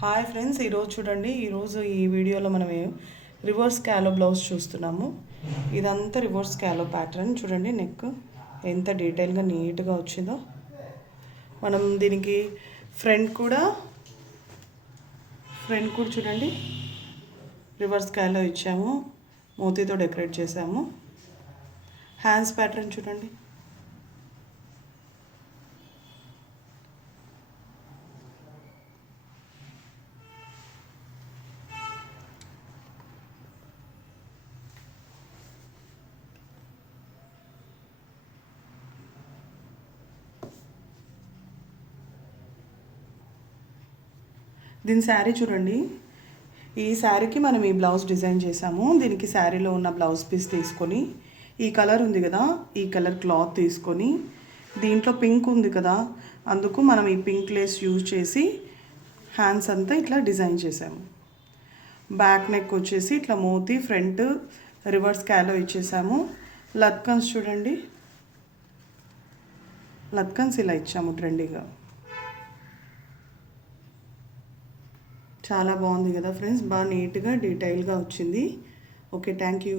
Hi friends, ఈరోజు చూడండి. ఈ వీడియోలో మనం రివర్స్ క్యాలో బ్లౌజ్ చూస్తున్నాము. ఇదంతా రివర్స్ క్యాలో ప్యాటర్న్. చూడండి నెక్ ఎంత డీటెయిల్గా నీట్గా వచ్చిందో. మనం దీనికి ఫ్రంట్ కూడా చూడండి రివర్స్ క్యాలో ఇచ్చాము, మోతీతో డెకరేట్ చేసాము. హ్యాండ్స్ ప్యాటర్న్ చూడండి. దీని శారీ చూడండి. ఈ శారీకి మనం ఈ బ్లౌజ్ డిజైన్ చేసాము. దీనికి శారీలో ఉన్న బ్లౌజ్ పీస్ తీసుకొని, ఈ కలర్ ఉంది కదా, ఈ కలర్ క్లాత్ తీసుకొని, దీంట్లో పింక్ ఉంది కదా, అందుకు మనం ఈ పింక్ లేస్ యూజ్ చేసి హ్యాండ్స్ అంతా ఇట్లా డిజైన్ చేసాము. బ్యాక్ నెక్ వచ్చేసి ఇట్లా మోతీ, ఫ్రంట్ రివర్స్ క్యాలో ఇచ్చేసాము. లత్కన్స్ చూడండి, లత్కన్స్ ఇలా ఇచ్చాము ట్రెండీగా. చాలా బాగుంది కదా ఫ్రెండ్స్, బాగా నీట్గా డీటెయిల్గా వచ్చింది. Okay, thank you.